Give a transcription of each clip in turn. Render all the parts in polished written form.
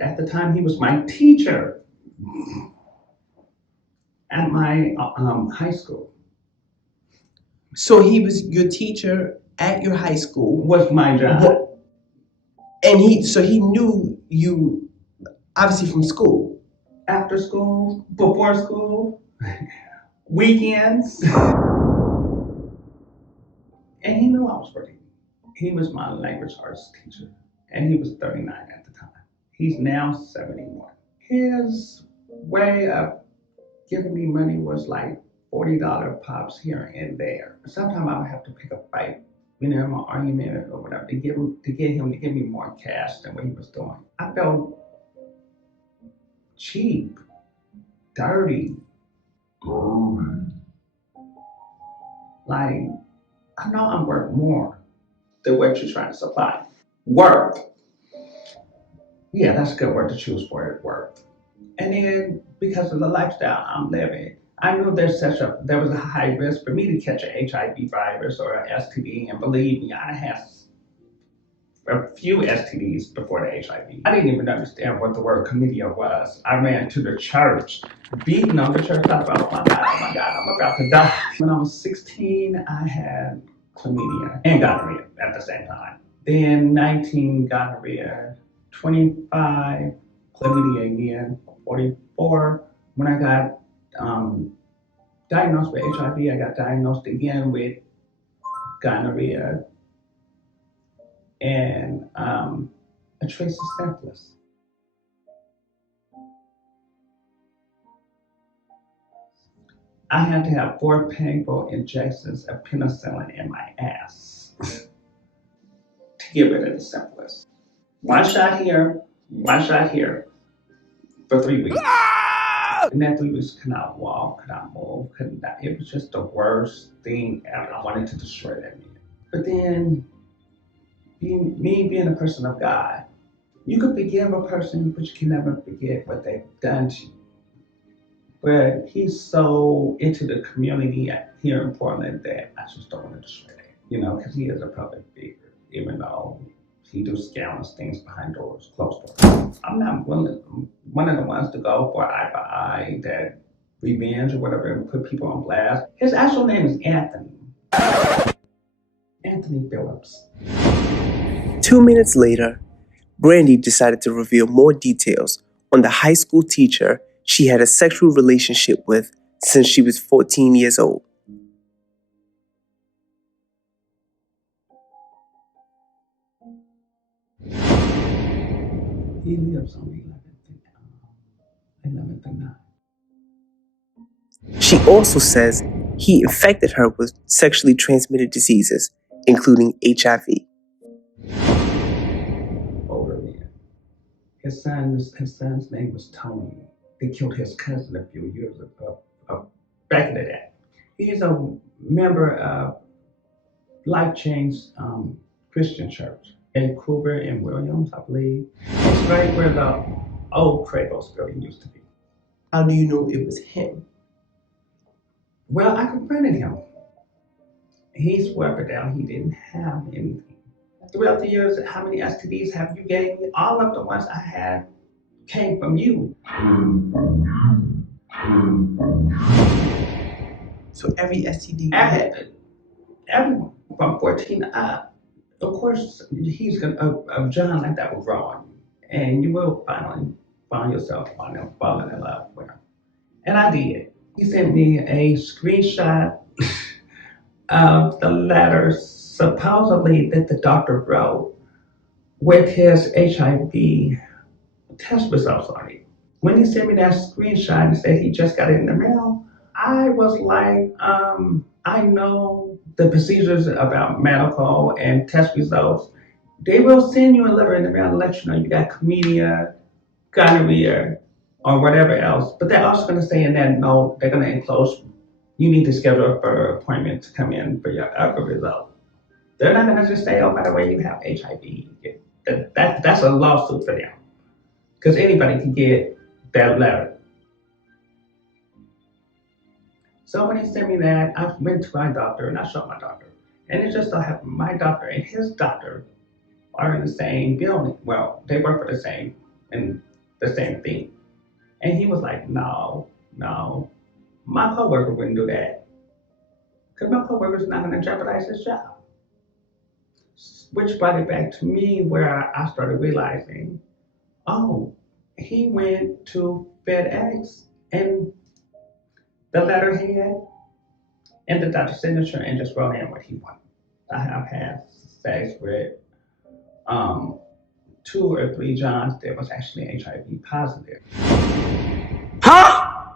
At the time, he was my teacher at my high school. So he was your teacher at your high school. Was my job. And he knew you obviously from school. After school, before school, weekends. And he knew I was working. He was my language arts teacher, and he was 39 at the time. He's now 71. His way of giving me money was like $40 pops here and there. Sometimes I would have to pick a fight, an argument or whatever, to get him to give me more cash than what he was doing. I felt cheap, dirty. Like, I know I'm worth more than what you're trying to supply. Work. Yeah, that's a good word to choose for it, work. And then because of the lifestyle I'm living, I knew there was a high risk for me to catch an HIV virus or an STD. And believe me, I had a few STDs before the HIV. I didn't even understand what the word chlamydia was. I ran to the church, beating on the church. I thought, oh my God, I'm about to die. When I was 16, I had chlamydia and gonorrhea at the same time. Then 19 gonorrhea, 25 chlamydia again, 44. When I got diagnosed with HIV, I got diagnosed again with gonorrhea and a trace of syphilis. I had to have 4 painful injections of penicillin in my ass to get rid of the syphilis. One shot here for 3 weeks. In that 3 weeks, could not walk, could not move, couldn't. It was just the worst thing ever. I wanted to destroy that man. But then, being a person of God, you could forgive a person, but you can never forget what they've done to you. But he's so into the community here in Portland that I just don't want to destroy it, because he is a public figure, even though he do scandalous things behind doors, closed doors. I'm not one of the ones to go for eye for eye, that revenge or whatever, and put people on blast. His actual name is Anthony. Anthony Phillips. 2 minutes later, Brandy decided to reveal more details on the high school teacher she had a sexual relationship with since she was 14 years old. He lives on 11th and 9. She also says he infected her with sexually transmitted diseases, including HIV. Older man. His son's name was Tony. They killed his cousin a few years ago, back in the day. He's a member of Life Change Christian Church in Vancouver and Williams, I believe. It's right where the old Kratos building used to be. How do you know it was him? Well, I confronted him. He swore up and down he didn't have anything. Throughout the years, how many STDs have you gave me? All of the ones I had came from you. So every STD you had? Everyone from 14 up. Of course, he's a John like that will grow on you. And you will finally find yourself falling in love with him. And I did. He sent me a screenshot of the letters supposedly that the doctor wrote with his HIV test results on it. When he sent me that screenshot and said he just got it in the mail, I was like, I know the procedures about medical and test results. They will send you a letter in the mail to let you know you got chlamydia, gonorrhea, or whatever else. But they're also going to say in that note, they're going to enclose, you need to schedule for an appointment to come in for your other result. They're not going to just say, oh, by the way, you have HIV. That's a lawsuit for them. Because anybody can get that letter. So when he sent me that, I went to my doctor and I showed my doctor. And it just so happened my doctor and his doctor are in the same building. Well, they work for the same and the same thing. And he was like, no, no, my coworker wouldn't do that because my coworker's not going to jeopardize his job. Which brought it back to me where I started realizing, oh, he went to FedEx and the letterhead and the doctor's signature and just wrote in what he wanted. I have had sex with um, 2 or 3 Johns that was actually HIV positive. Huh?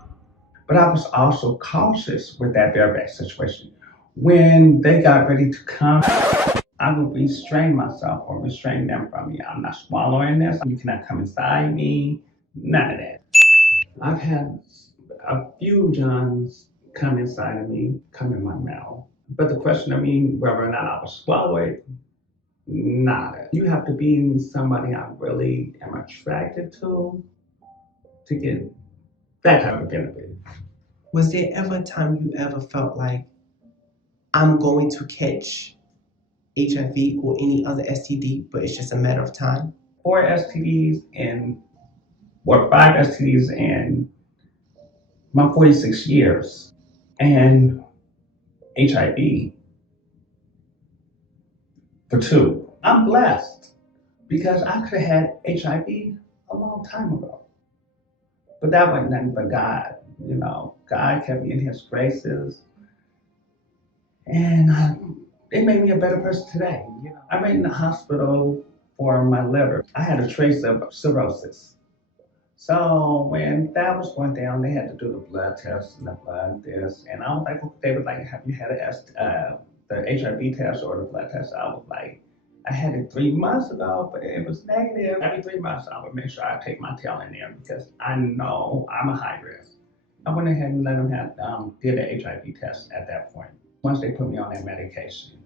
But I was also cautious with that bareback situation. When they got ready to come, I would restrain myself or restrain them from me. I'm not swallowing this. You cannot come inside me. None of that. I've had a few Johns come inside of me, come in my mouth. But the question of me, whether or not I was swallowed, nada. You have to be somebody I really am attracted to get that type of benefit. Was there ever a time you ever felt like I'm going to catch HIV or any other STD, but it's just a matter of time? 4 STDs and or 5 STDs in my 46 years, and HIV for 2. I'm blessed because I could have had HIV a long time ago, but that wasn't nothing but God. You know, God kept me in His graces, and it made me a better person today. You know, I went in the hospital for my liver. I had a trace of cirrhosis. So when that was going down, they had to do the blood test and the blood this, and I was like, they were like, have you had the HIV test or the blood test? I was like, I had it 3 months ago, but it was negative. Every 3 months, I would make sure I take my tail in there because I know I'm a high risk. I went ahead and let them did the HIV test at that point. Once they put me on that medication,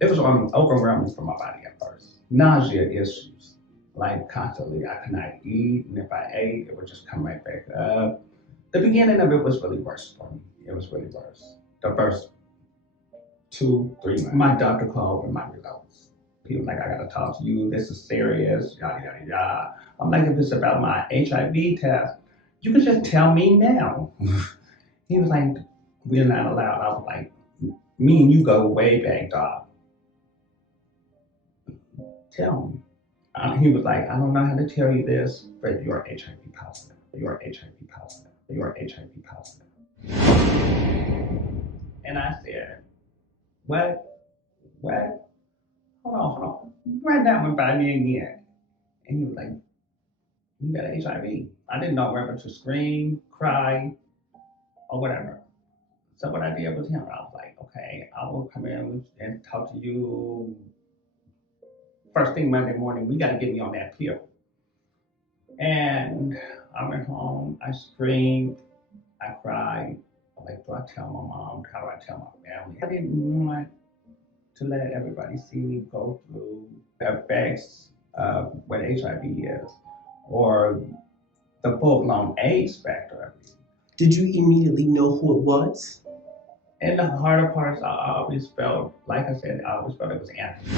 it was overwhelming for my body at first. Nausea issues, like constantly. I could not eat, and if I ate, it would just come right back up. The beginning of it was really worse for me. It was really worse. The first 2, 3 months, my doctor called with my results. He was like, I gotta talk to you. This is serious, yada, yada, yada. I'm like, if it's about my HIV test, you can just tell me now. He was like, we're not allowed. I was like, me and you go way back, dog. Tell me. He was like, I don't know how to tell you this, but you're HIV positive. You're HIV positive. You're HIV positive. And I said, what? What? Hold on. Run that one by me again. And he was like, you got HIV. I didn't know whether to scream, cry, or whatever. So what I did was him. I was like, okay, I will come in and talk to you first thing Monday morning. We got to get me on that pill. And I went home. I screamed. I cried. I'm like, do I tell my mom? How do I tell my family? I didn't want to let everybody see me go through the effects of what HIV is or the full-blown AIDS factor of it. Did you immediately know who it was? In the harder parts, I always felt, like I said, I always felt it was Anthony.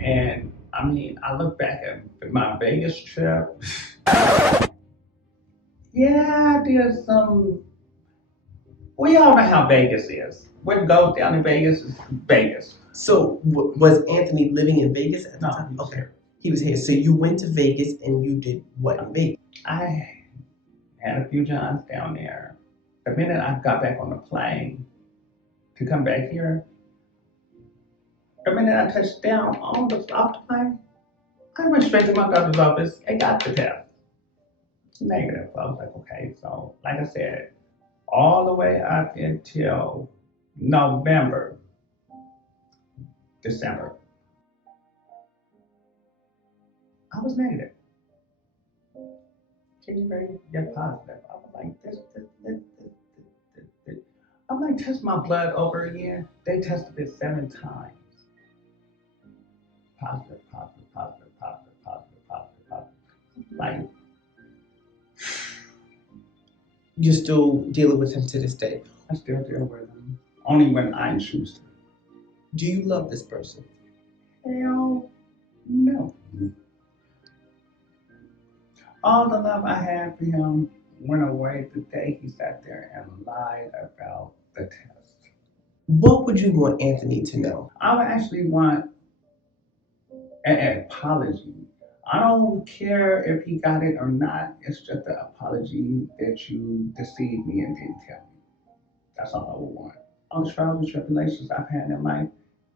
And I mean, I look back at my Vegas trip. Yeah, I did some. We all know how Vegas is. What goes down in Vegas is Vegas. So was Anthony living in Vegas at the No, time? Okay, he was here. So you went to Vegas and you did what in Vegas? I had a few Johns down there. The minute I got back on the plane to come back here, the minute I touched down off the plane, I went straight to my doctor's office and got the test. It's negative. So I was like, okay. So, like I said, all the way up until November, December, I was negative. Can you bring get positive? I was like, this. I'm like, test my blood over again. They tested it 7 times. Positive. Like, You're still dealing with him to this day. I still deal with him. Only when I choose to. Do you love this person? Hell no. All the love I had for him went away the day he sat there and lied about the test. What would you want Anthony to know? I would actually want an apology. I don't care if he got it or not. It's just an apology that you deceived me and didn't tell me. That's all I would want. All the trials and tribulations I've had in life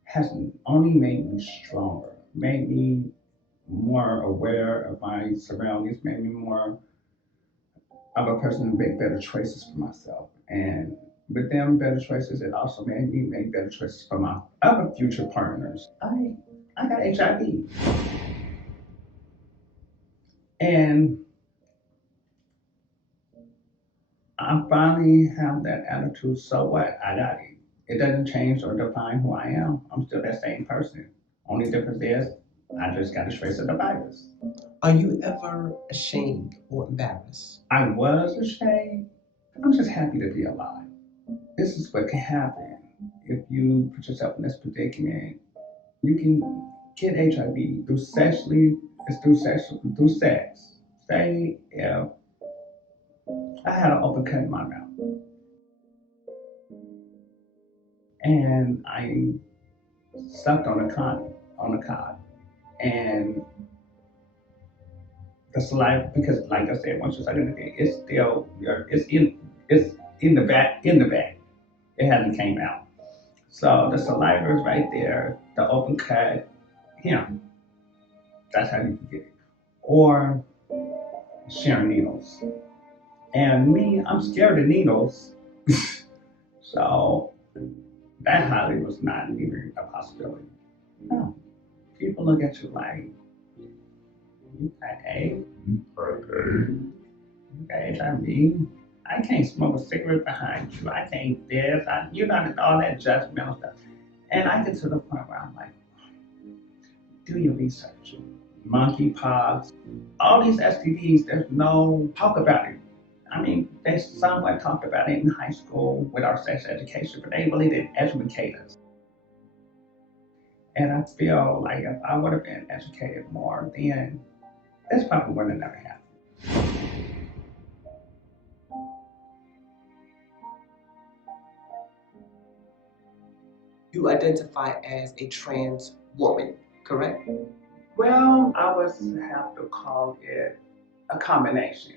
has only made me stronger, made me more aware of my surroundings, made me more of a person to make better choices for myself. And with them better choices, it also made me make better choices for my other future partners. I got HIV. And I finally have that attitude, so what? I got it. It doesn't change or define who I am. I'm still that same person. Only difference is I just got a trace of the virus. Are you ever ashamed or embarrassed? I was ashamed. I'm just happy to be alive. This is what can happen if you put yourself in this predicament. You can get HIV through sexually, it's through sex. Say if I had an open cut in my mouth and I sucked on a cod, and the saliva, because like I said, once you suck it again, it's still it's in the back. It hasn't came out. So the saliva is right there, the open cut, him. That's how you can get it. Or sharing needles. And me, I'm scared of needles. So that highly was not even a possibility. No. People look at you like, you got AIDS? You got HIV? I can't smoke a cigarette behind you. I can't this. You know, all that judgmental stuff. And I get to the point where I'm like, do your research. Monkeypox, all these STDs, there's no talk about it. I mean, they somewhat talked about it in high school with our sex education, but they really didn't educate us. And I feel like if I would have been educated more, then this probably would have never happened. You identify as a trans woman, correct? Well, I would have to call it a combination.